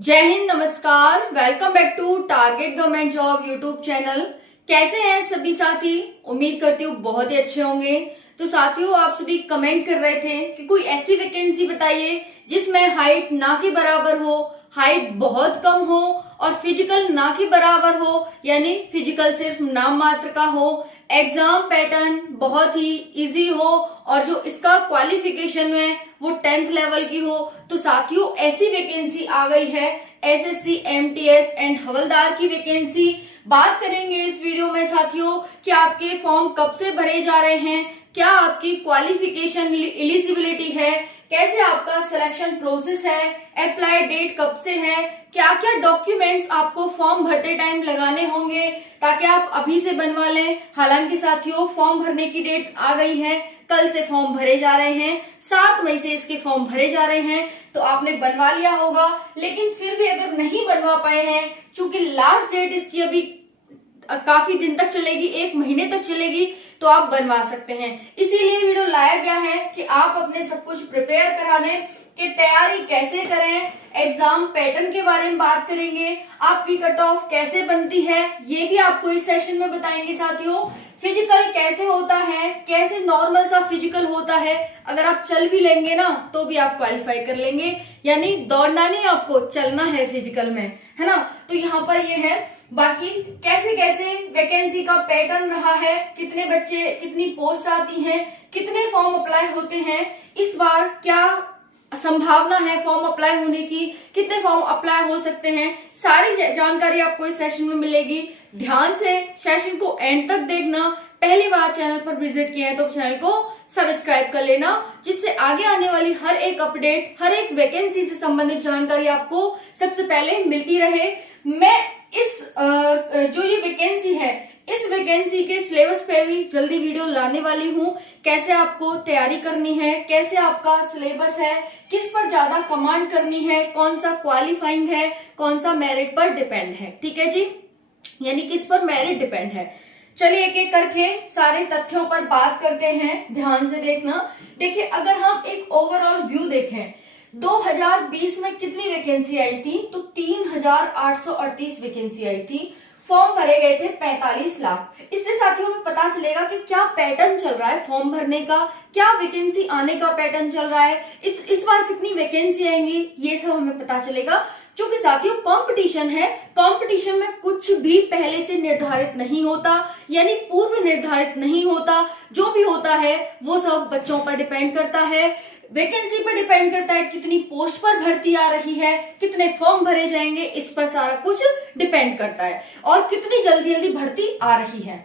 जय हिंद, नमस्कार। Welcome back to target government job YouTube channel. कैसे हैं सभी साथी? उम्मीद करती हूँ बहुत ही अच्छे होंगे। तो साथियों, आप सभी कमेंट कर रहे थे कि कोई ऐसी वैकेंसी बताइए जिसमें हाइट ना के बराबर हो, हाइट बहुत कम हो और फिजिकल ना के बराबर हो, यानी फिजिकल सिर्फ नाम मात्र का हो, एग्जाम पैटर्न बहुत ही इजी हो और जो इसका क्वालिफिकेशन है वो 10th लेवल की हो। तो साथियों, ऐसी वैकेंसी आ गई है एसएससी, एमटीएस एंड हवलदार की वैकेंसी। बात करेंगे इस वीडियो में साथियों कि आपके फॉर्म कब से भरे जा रहे हैं, क्या आपकी क्वालिफिकेशन एलिजिबिलिटी है, कैसे आपका सिलेक्शन प्रोसेस है, अप्लाई डेट कब से है, क्या क्या डॉक्यूमेंट्स आपको फॉर्म भरते टाइम लगाने होंगे ताकि आप अभी से बनवा लें। हालांकि साथियों, फॉर्म भरने की डेट आ गई है, कल से फॉर्म भरे जा रहे हैं, 7 मई से इसके फॉर्म भरे जा रहे हैं। तो आपने बनवा लिया होगा, लेकिन फिर भी अगर नहीं बनवा पाए हैं, चूंकि लास्ट डेट इसकी अभी काफी दिन तक चलेगी, 1 महीने तक चलेगी, तो आप बनवा सकते हैं। इसीलिए वीडियो लाया गया है कि आप अपने सब कुछ प्रिपेयर करा लें कि तैयारी कैसे करें। एग्जाम पैटर्न के बारे में बात करेंगे, आपकी कट ऑफ कैसे बनती है ये भी आपको इस सेशन में बताएंगे साथियों। फिजिकल कैसे होता है, कैसे नॉर्मल सा फिजिकल होता है, अगर आप चल भी लेंगे ना तो भी आप क्वालिफाई कर लेंगे, यानी दौड़ना नहीं, आपको चलना है फिजिकल में, है ना। तो यहाँ पर ये है। बाकी कैसे कैसे वैकेंसी का पैटर्न रहा है, कितने बच्चे, कितनी पोस्ट आती हैं, कितने फॉर्म अप्लाई होते हैं, इस बार क्या संभावना है फॉर्म अप्लाई होने की, कितने फॉर्म अप्लाई हो सकते हैं, सारी जानकारी आपको इस सेशन में मिलेगी। ध्यान से सेशन को एंड तक देखना। पहली बार चैनल पर विजिट किया है तो चैनल को सब्सक्राइब कर लेना, जिससे आगे आने वाली हर एक अपडेट, हर एक वैकेंसी से संबंधित जानकारी आपको सबसे पहले मिलती रहे। मैं इस जो ये वैकेंसी है, इस वैकेंसी के सिलेबस पे भी जल्दी वीडियो लाने वाली हूँ। कैसे आपको तैयारी करनी है, कैसे आपका सिलेबस है, किस पर ज्यादा कमांड करनी है, कौन सा क्वालिफाइंग है, कौन सा मेरिट पर डिपेंड है, ठीक है जी, यानी किस पर मेरिट डिपेंड है। चलिए एक एक करके सारे तथ्यों पर बात करते हैं, ध्यान से देखना। देखिए, अगर हम एक ओवरऑल व्यू देखें, 2020 में कितनी वैकेंसी आई थी, तो 3838 वैकेंसी आई थी। फॉर्म भरे गए थे 45 लाख। इससे साथियों में पता चलेगा कि क्या पैटर्न चल रहा है फॉर्म भरने का, क्या वैकेंसी आने का पैटर्न चल रहा है, इस बार कितनी वैकेंसी आएंगी, ये सब हमें पता चलेगा। क्योंकि साथियों कंपटीशन है, कंपटीशन में कुछ भी पहले से निर्धारित नहीं होता, यानी पूर्व निर्धारित नहीं होता। जो भी होता है वो सब बच्चों पर डिपेंड करता है, वैकेंसी पर डिपेंड करता है, कितनी पोस्ट पर भर्ती आ रही है, कितने फॉर्म भरे जाएंगे, इस पर सारा कुछ डिपेंड करता है, और कितनी जल्दी जल्दी भर्ती आ रही है।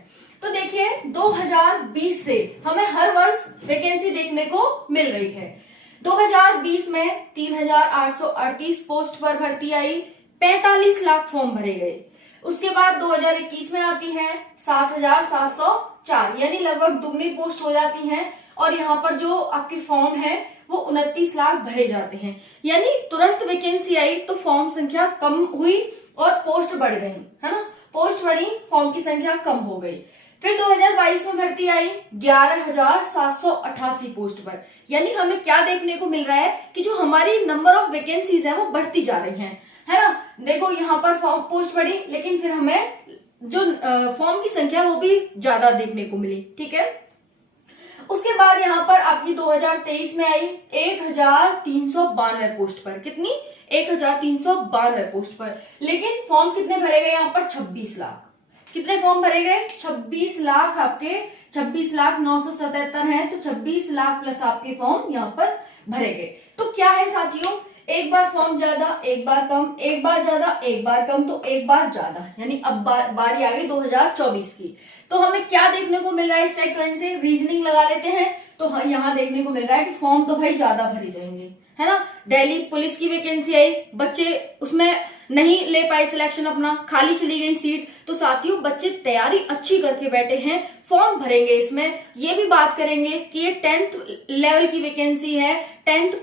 तो देखिए, 2020 से हमें हर वर्ष वैकेंसी देखने को मिल रही है। 2020 में 3838 पोस्ट पर भर्ती आई, 45 लाख फॉर्म भरे गए। उसके बाद 2021 में आती है 7704, यानी लगभग दुगनी पोस्ट हो जाती हैं, और यहाँ पर जो आपके फॉर्म है वो 29 लाख भरे जाते हैं। यानी तुरंत वैकेंसी आई तो फॉर्म संख्या कम हुई और पोस्ट बढ़ गई, है ना, पोस्ट बढ़ी, फॉर्म की संख्या कम हो गई। फिर 2022 में भर्ती आई 11,788 पोस्ट पर। यानी हमें क्या देखने को मिल रहा है कि जो हमारी नंबर ऑफ वैकेंसीज है वो बढ़ती जा रही हैं, है ना। देखो, यहाँ पर फॉर्म पोस्ट बढ़ी, लेकिन फिर हमें जो फॉर्म की संख्या वो भी ज्यादा देखने को मिली, ठीक है। उसके बाद यहाँ पर आपकी 2023 में आई 1392 पोस्ट पर। कितनी? 1392 पोस्ट पर। लेकिन फॉर्म कितने भरे गए यहाँ पर? 26 लाख। कितने फॉर्म भरे गए? 26 लाख। आपके 26,977 हैं, तो 26 लाख प्लस आपके फॉर्म यहाँ पर भरे गए। तो क्या है साथियों, एक बार फॉर्म ज्यादा, एक बार कम, एक बार ज्यादा, एक बार कम, तो एक बार ज्यादा, यानी अब बारी आ गई 2024 की। तो हमें क्या देखने को मिल रहा है, इस सेक्वेंस से रीजनिंग लगा लेते हैं, तो यहाँ देखने को मिल रहा है कि फॉर्म तो भाई ज्यादा भरे जाएंगे, है ना। दिल्ली पुलिस की वैकेंसी आई, बच्चे उसमें नहीं ले पाए सिलेक्शन अपना, खाली चली गई सीट। तो साथियों, बच्चे तैयारी अच्छी करके बैठे हैं, फॉर्म भरेंगे। इसमें ये भी बात करेंगे कि ये 10th लेवल की वैकेंसी है, 10th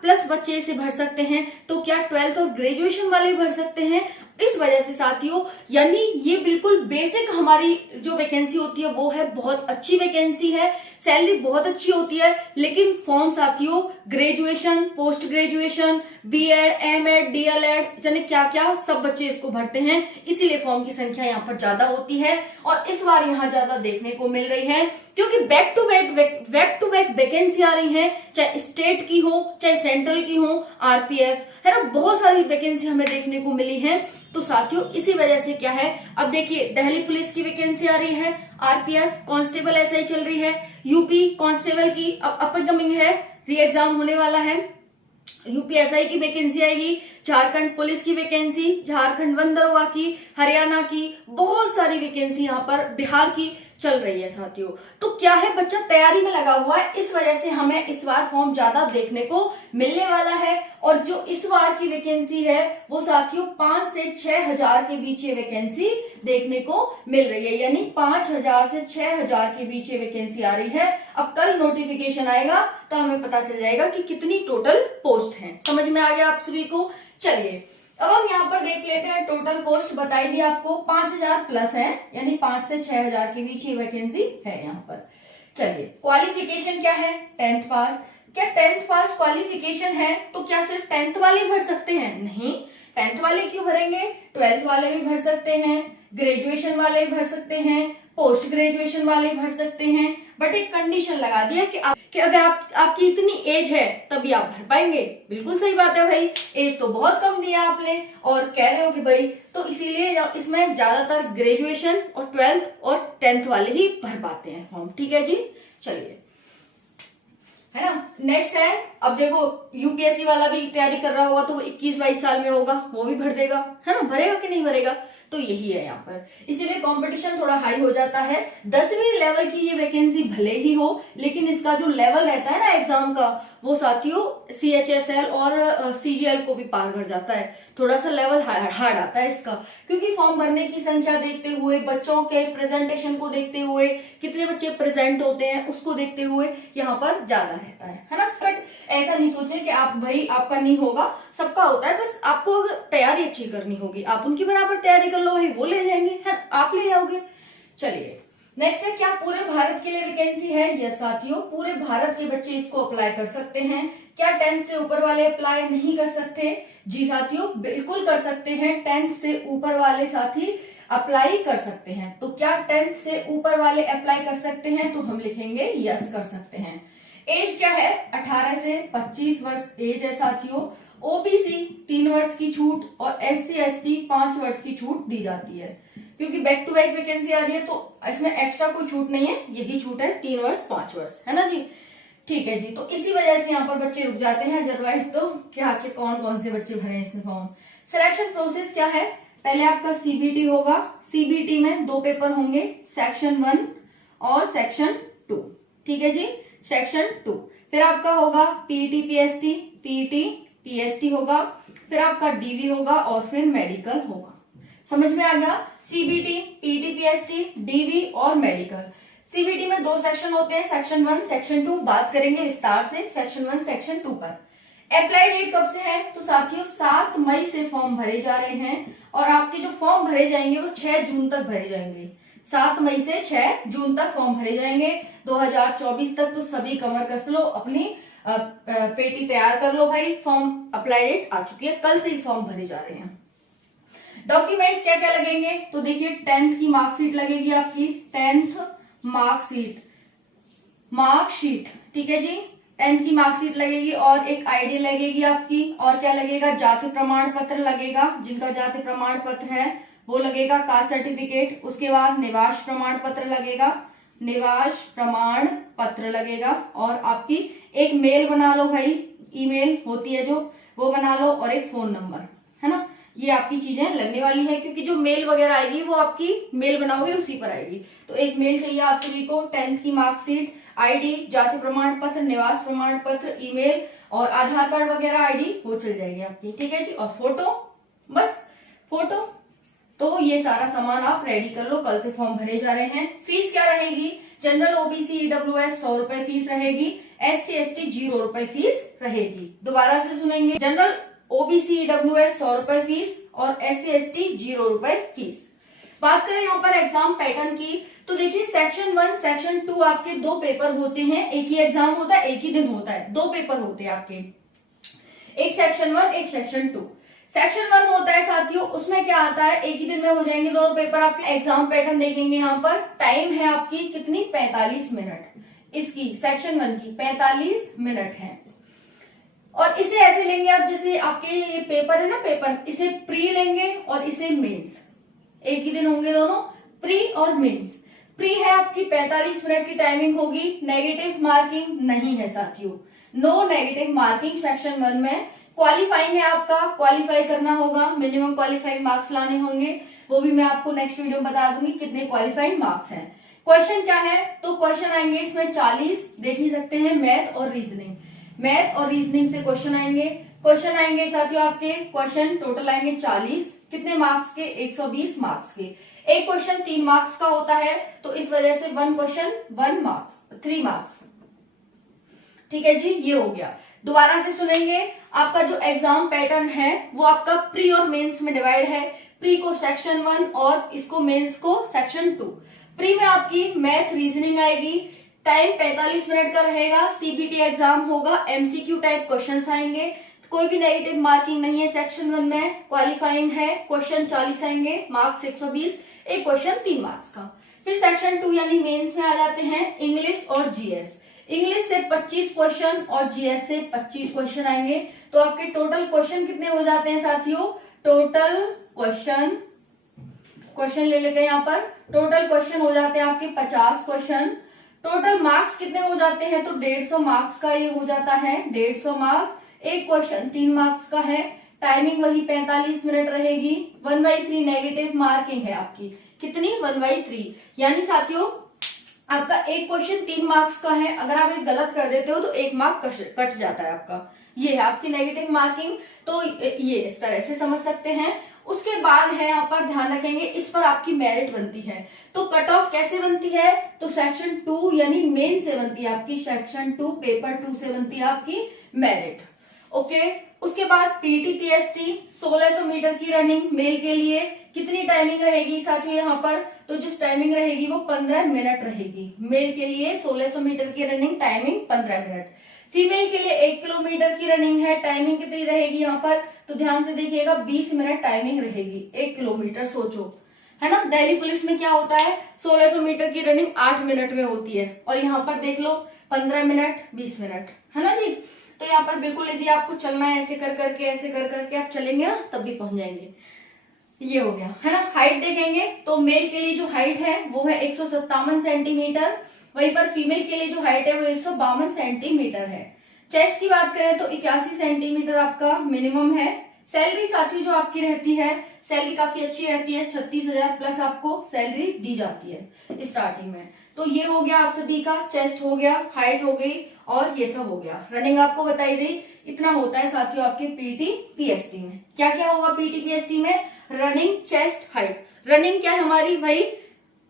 प्लस बच्चे इसे भर सकते हैं, तो क्या 12th और ग्रेजुएशन वाले भर सकते हैं। इस वजह से साथियों, यानी ये बिल्कुल बेसिक हमारी जो वैकेंसी होती है वो है, बहुत अच्छी वैकेंसी है। सैलरी बहुत अच्छी होती है, लेकिन फॉर्म साथियों graduation, post graduation, BEd, MEd, DElEd, जाने क्या क्या सब बच्चे इसको भरते हैं, इसीलिए फॉर्म की संख्या यहाँ पर ज्यादा होती है और इस बार यहाँ ज्यादा देखने को मिल रही है, क्योंकि बैक टू बैक वैकेंसी आ रही है, चाहे स्टेट की हो चाहे सेंट्रल की हो, आरपीएफ है ना, बहुत सारी वैकेंसी हमें देखने को मिली है। तो साथियों इसी वजह से क्या है, अब देखिए दिल्ली पुलिस की वैकेंसी आ रही है, आरपीएफ कांस्टेबल ऐसे ही चल रही है, यूपी कांस्टेबल की अब अपकमिंग है, री एग्जाम होने वाला है, यूपीएसआई की वैकेंसी आएगी, झारखंड पुलिस की वैकेंसी, झारखंड वन दरोगा की, हरियाणा की, बहुत सारी वैकेंसी यहाँ पर बिहार की चल रही है साथियों। तो क्या है, बच्चा तैयारी में लगा हुआ है, इस वजह से हमें इस बार फॉर्म ज्यादा देखने को मिलने वाला है। और जो इस बार की वैकेंसी है वो साथियों 5 से 6 हजार के बीच ये वैकेंसी देखने को मिल रही है, यानी 5,000 से 6,000 के बीच ये वैकेंसी आ रही है। अब कल नोटिफिकेशन आएगा तो हमें पता चल जाएगा कि कितनी टोटल पोस्ट है। समझ में आ गया आप सभी को? चलिए अब हम यहाँ पर देख लेते हैं, टोटल पोस्ट बताई दी आपको 5,000 प्लस है, यानी 5 से 6,000 के बीच ये वैकेंसी है यहाँ पर। चलिए क्वालिफिकेशन क्या है, 10th पास। क्या 10th पास क्वालिफिकेशन है तो क्या सिर्फ 10th वाले भर सकते हैं? नहीं, 10th वाले क्यों भरेंगे, 12th वाले भी भर सकते हैं, ग्रेजुएशन वाले भी भर सकते हैं, पोस्ट ग्रेजुएशन वाले भर सकते हैं, बट एक कंडीशन लगा दिया कि अगर आपकी इतनी एज है तभी आप भर पाएंगे। बिल्कुल सही बात है भाई, एज तो बहुत कम दिया आपने और कह रहे हो कि भाई, तो इसीलिए इसमें ज्यादातर ग्रेजुएशन और 12th और 10th वाले ही भर पाते हैं फॉर्म। ठीक है जी, चलिए है ना। नेक्स्ट है, अब देखो यूपीएससी वाला भी तैयारी कर रहा होगा तो वो 21-22 साल में होगा, वो भी भर देगा, है ना, भरेगा कि नहीं भरेगा, तो यही है यहाँ पर, इसीलिए कंपटीशन थोड़ा हाई हो जाता है। 10वीं लेवल की ये वैकेंसी भले ही हो, लेकिन इसका जो लेवल रहता है ना एग्जाम का, वो साथियों सीएचएसएल और सीजीएल को भी पार कर जाता है, थोड़ा सा लेवल हार्ड आता है इसका, क्योंकि फॉर्म भरने की संख्या देखते हुए, बच्चों के प्रेजेंटेशन को देखते हुए, कितने बच्चे प्रेजेंट होते हैं उसको देखते हुए यहाँ पर ज्यादा रहता है ना। बट ऐसा नहीं सोचे कि आप भाई आपका नहीं होगा, सबका होता है, बस आपको अगर तैयारी अच्छी करनी होगी, आप उनकी बराबर तैयारी कर लो भाई, वो ले जाएंगे, है आप ले जाओगे। चलिए नेक्स्ट है, क्या पूरे भारत के लिए वैकेंसी है? यस साथियों, पूरे भारत के बच्चे इसको अप्लाई कर सकते हैं। क्या 10th से ऊपर वाले अप्लाई नहीं कर सकते? जी साथियों बिल्कुल कर सकते हैं, 10th से ऊपर वाले साथी अप्लाई कर सकते हैं। तो क्या 10th से ऊपर वाले अप्लाई कर सकते हैं? तो हम लिखेंगे यस कर सकते हैं। एज क्या है? 18 से 25 वर्ष एज है साथियों। ओबीसी 3 वर्ष की छूट और एससी एसटी 5 वर्ष की छूट दी जाती है, क्योंकि बैक टू बैक वैकेंसी आ रही है तो इसमें एक्स्ट्रा कोई छूट नहीं है, यही छूट है 3 वर्ष 5 वर्ष, है ना जी। ठीक है जी, तो इसी वजह से यहाँ पर बच्चे रुक जाते हैं, अदरवाइज तो क्या कौन कौन से बच्चे भरे इसमें फॉर्म। सिलेक्शन प्रोसेस क्या है? पहले आपका सीबीटी होगा, सीबीटी में 2 पेपर होंगे, सेक्शन 1 और सेक्शन 2। ठीक है जी, सेक्शन 2। फिर आपका होगा पीईटी पीएसटी, पीईटी पीएसटी होगा, फिर आपका डीवी होगा और फिर मेडिकल होगा। समझ में आ गया? सीबीटी, पीईटी पीएसटी, डीवी और मेडिकल। सीबीटी में 2 सेक्शन होते हैं, सेक्शन 1 सेक्शन 2, बात करेंगे विस्तार से सेक्शन 1 सेक्शन 2 पर। अप्लाई डेट कब से है? तो साथियों 7 मई से फॉर्म भरे जा रहे हैं और आपके जो फॉर्म भरे जाएंगे वो 6 जून तक भरे जाएंगे। 7 मई से 6 जून तक फॉर्म भरे जाएंगे। 2024 तक तो सभी कमर कस लो, अपनी पेटी तैयार कर लो भाई, फॉर्म अप्लाई डेट आ चुकी है, कल से ही फॉर्म भरे जा रहे हैं। डॉक्यूमेंट्स क्या क्या लगेंगे? तो देखिए 10th की मार्कशीट लगेगी आपकी, 10th मार्कशीट, ठीक है जी, 10th की मार्कशीट लगेगी और एक आईडी लगेगी आपकी, और क्या लगेगा? जाति प्रमाण पत्र लगेगा, जिनका जाति प्रमाण पत्र है वो लगेगा, कास्ट सर्टिफिकेट, उसके बाद निवास प्रमाण पत्र लगेगा, निवास प्रमाण पत्र लगेगा, और आपकी एक मेल बना लो भाई, ईमेल होती है जो, वो बना लो, और एक फोन नंबर, है ना। ये आपकी चीजें लगने वाली है, क्योंकि जो मेल वगैरह आएगी वो आपकी मेल बनाओगे उसी पर आएगी। तो एक मेल चाहिए आप सभी को, 10th की मार्कशीट, आईडी, जाति प्रमाण पत्र, निवास प्रमाण पत्र, ईमेल और आधार कार्ड वगैरह आईडी वो चल जाएगी आपकी। ठीक है जी, और फोटो, बस फोटो। तो ये सारा सामान आप रेडी कर लो, कल से फॉर्म भरे जा रहे हैं। फीस क्या रहेगी? जनरल ओबीसी ईडब्ल्यूएस 100 रुपए फीस रहेगी, एससी एसटी 0 रुपए फीस रहेगी। दोबारा से सुनेंगे, जनरल ओबीसी ईडब्ल्यूएस 100 रुपए फीस और एससी एसटी 0 रुपए फीस। बात करें यहाँ पर एग्जाम पैटर्न की, तो देखिए सेक्शन 1 सेक्शन 2 आपके दो पेपर होते हैं, एक ही एग्जाम होता है, एक ही दिन होता है, दो पेपर होते हैं आपके, एक सेक्शन 1 एक सेक्शन 2। सेक्शन 1 होता है साथियों, उसमें क्या आता है, एक ही दिन में हो जाएंगे दोनों पेपर आपके। एग्जाम पैटर्न देखेंगे यहाँ पर, टाइम है आपकी कितनी, 45 मिनट, इसकी सेक्शन 1 की 45 मिनट है। और इसे ऐसे लेंगे आप, जैसे आपके ये पेपर है ना, पेपर इसे प्री लेंगे और इसे मेंस, एक ही दिन होंगे दोनों, प्री और मेंस। प्री है आपकी 45 मिनट की टाइमिंग होगी, नेगेटिव मार्किंग नहीं है साथियों, नो नेगेटिव मार्किंग सेक्शन 1 में। क्वालिफाइंग है आपका, क्वालिफाई करना होगा, मिनिमम क्वालिफाइंग मार्क्स लाने होंगे, वो भी मैं आपको नेक्स्ट वीडियो में बता दूंगी कितने क्वालिफाइंग मार्क्स हैं। क्वेश्चन क्या है, तो क्वेश्चन आएंगे इसमें 40, देख ही सकते हैं, मैथ और रीजनिंग, मैथ और रीजनिंग से क्वेश्चन आएंगे। क्वेश्चन आएंगे साथियों आपके, क्वेश्चन टोटल आएंगे 40, कितने मार्क्स के, 120 मार्क्स के। एक क्वेश्चन 3 मार्क्स का होता है, तो इस वजह से 1 क्वेश्चन 1 मार्क्स, 3 मार्क्स। ठीक है जी, ये हो गया। दोबारा से सुनेंगे, आपका जो एग्जाम पैटर्न है वो आपका प्री और मेंस में डिवाइड है। प्री को सेक्शन 1 और इसको मेंस को सेक्शन 2। प्री में आपकी मैथ रीजनिंग आएगी, टाइम 45 मिनट का रहेगा, सीबीटी एग्जाम होगा, एमसीक्यू टाइप क्वेश्चंस आएंगे, कोई भी नेगेटिव मार्किंग नहीं है सेक्शन 1 में, क्वालिफाइंग है, क्वेश्चन 40 आएंगे, मार्क्स 120, एक क्वेश्चन 3 मार्क्स का। फिर सेक्शन 2 यानी मेंस में आ जाते हैं इंग्लिश और जीएस। इंग्लिश से 25 क्वेश्चन और जीएस से 25 क्वेश्चन आएंगे, तो आपके टोटल क्वेश्चन कितने हो जाते हैं साथियों, टोटल क्वेश्चन ले लेते हैं यहाँ पर, टोटल क्वेश्चन हो जाते हैं आपके 50 क्वेश्चन। टोटल मार्क्स कितने हो जाते हैं, तो 150 मार्क्स का ये हो जाता है, 150 मार्क्स। एक क्वेश्चन 3 मार्क्स का है, टाइमिंग वही 45 मिनट रहेगी, 1/3 नेगेटिव मार्किंग है आपकी, कितनी, 1/3। यानी साथियों आपका एक क्वेश्चन 3 मार्क्स का है, अगर आप एक गलत कर देते हो तो 1 मार्क कट जाता है आपका, ये है आपकी नेगेटिव मार्किंग। तो ये इस तरह से समझ सकते हैं। उसके बाद है यहाँ पर ध्यान रखेंगे, इस पर आपकी मेरिट बनती है। तो कट ऑफ कैसे बनती है, तो सेक्शन 2 यानी मेन से बनती है आपकी, सेक्शन 2 पेपर 2 से बनती है आपकी मेरिट। ओके, उसके बाद पीटी पीएसटी 1600 मीटर की रनिंग मेल के लिए कितनी टाइमिंग रहेगी साथियों यहाँ पर, तो जो टाइमिंग रहेगी वो 15 मिनट रहेगी। मेल के लिए 1600 मीटर की रनिंग, टाइमिंग 15 मिनट। फीमेल के लिए 1 किलोमीटर की रनिंग है, टाइमिंग कितनी रहेगी यहाँ पर, तो ध्यान से देखिएगा 20 मिनट टाइमिंग रहेगी 1 किलोमीटर। सोचो, है ना, दिल्ली पुलिस में क्या होता है, 1600 मीटर की रनिंग 8 मिनट में होती है, और यहाँ पर देख लो 15 मिनट 20 मिनट, है ना जी। तो यहाँ पर बिल्कुल इजी आपको चलना है, ऐसे कर करके, ऐसे कर करके आप चलेंगे ना तब भी पहुंच जाएंगे। ये हो गया, है ना। हाइट देखेंगे तो मेल के लिए जो हाइट है वो है 157 सेंटीमीटर, वहीं पर फीमेल के लिए जो हाइट है वो 152 सेंटीमीटर है। चेस्ट की बात करें तो 81 सेंटीमीटर आपका मिनिमम है। सैलरी साथी जो आपकी रहती है, सैलरी काफी अच्छी रहती है, 36,000 प्लस आपको सैलरी दी जाती है स्टार्टिंग में। तो ये हो गया आप सभी का, चेस्ट हो गया, हाइट हो गई और ये सब हो गया। रनिंग आपको बताई दी, इतना होता है साथियों आपके पीटी पीएसटी में। क्या क्या होगा पीटी पीएसटी में, रनिंग, चेस्ट, हाइट। रनिंग क्या है हमारी भाई,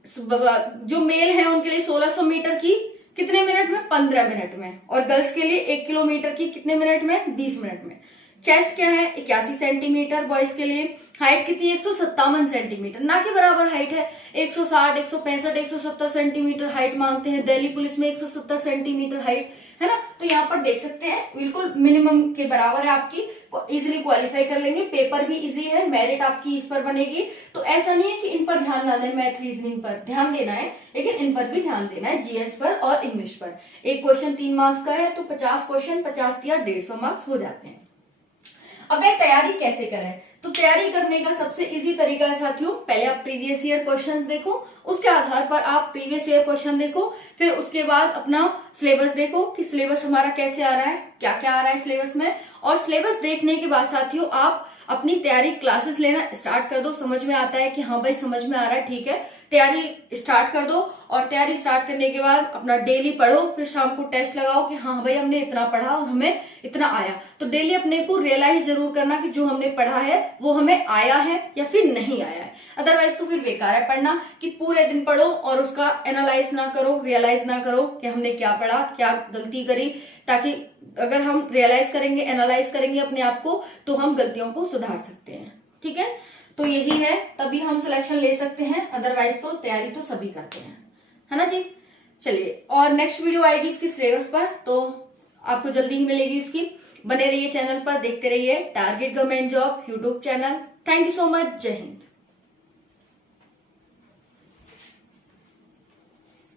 जो मेल है उनके लिए 1600 मीटर की कितने मिनट में, 15 मिनट में, और गर्ल्स के लिए 1 किलोमीटर की कितने मिनट में, 20 मिनट में। चेस्ट क्या है, 81 सेंटीमीटर बॉयज के लिए। हाइट कितनी, 157 सेंटीमीटर, ना के बराबर हाइट है, 160, 165, 170 सेंटीमीटर हाइट मांगते हैं। दिल्ली पुलिस में 170 सेंटीमीटर हाइट, है ना। तो यहाँ पर देख सकते हैं बिल्कुल मिनिमम के बराबर है आपकी, इजिली क्वालिफाई कर लेंगे। पेपर भी इजी है, मेरिट आपकी इस पर बनेगी। तो ऐसा नहीं है कि इन पर ध्यान ना दें, मैथ रीजनिंग पर ध्यान देना है, लेकिन इन पर भी ध्यान देना है, जीएस पर और इंग्लिश पर। एक क्वेश्चन 3 मार्क्स का है, तो 50 क्वेश्चन 50 या 150 मार्क्स हो जाते हैं। अब तैयारी कैसे करें, तो तैयारी करने का सबसे इजी तरीका है साथियों, पहले आप प्रीवियस ईयर क्वेश्चंस देखो, उसके आधार पर आप प्रीवियस ईयर क्वेश्चन देखो, फिर उसके बाद अपना सिलेबस देखो कि सिलेबस हमारा कैसे आ रहा है, क्या क्या आ रहा है सिलेबस में। और सिलेबस देखने के बाद साथियों आप अपनी तैयारी क्लासेस लेना स्टार्ट कर दो। समझ में आता है कि हाँ भाई समझ में आ रहा है, ठीक है, तैयारी स्टार्ट कर दो। और तैयारी स्टार्ट करने के बाद अपना डेली पढ़ो, फिर शाम को टेस्ट लगाओ कि हाँ भाई हमने इतना पढ़ा और हमें इतना आया। तो डेली अपने को रियलाइज जरूर करना कि जो हमने पढ़ा है वो हमें आया है या फिर नहीं आया है। अदरवाइज तो फिर बेकार है पढ़ना, कि पूरे दिन पढ़ो और उसका एनालाइज ना करो, रियलाइज ना करो कि हमने क्या पढ़ा, क्या गलती करी। ताकि अगर हम रियलाइज करेंगे, एनालाइज करेंगे अपने आप को, तो हम गलतियों को सुधार सकते हैं। ठीक है, तो यही है, तभी हम सिलेक्शन ले सकते हैं, अदरवाइज तो तैयारी तो सभी करते हैं। है ना जी। चलिए, और नेक्स्ट वीडियो आएगी इसके सिलेबस पर, तो आपको जल्दी ही मिलेगी उसकी। बने रहिए चैनल पर, देखते रहिए target government job YouTube channel. Thank you so much. जय हिंद।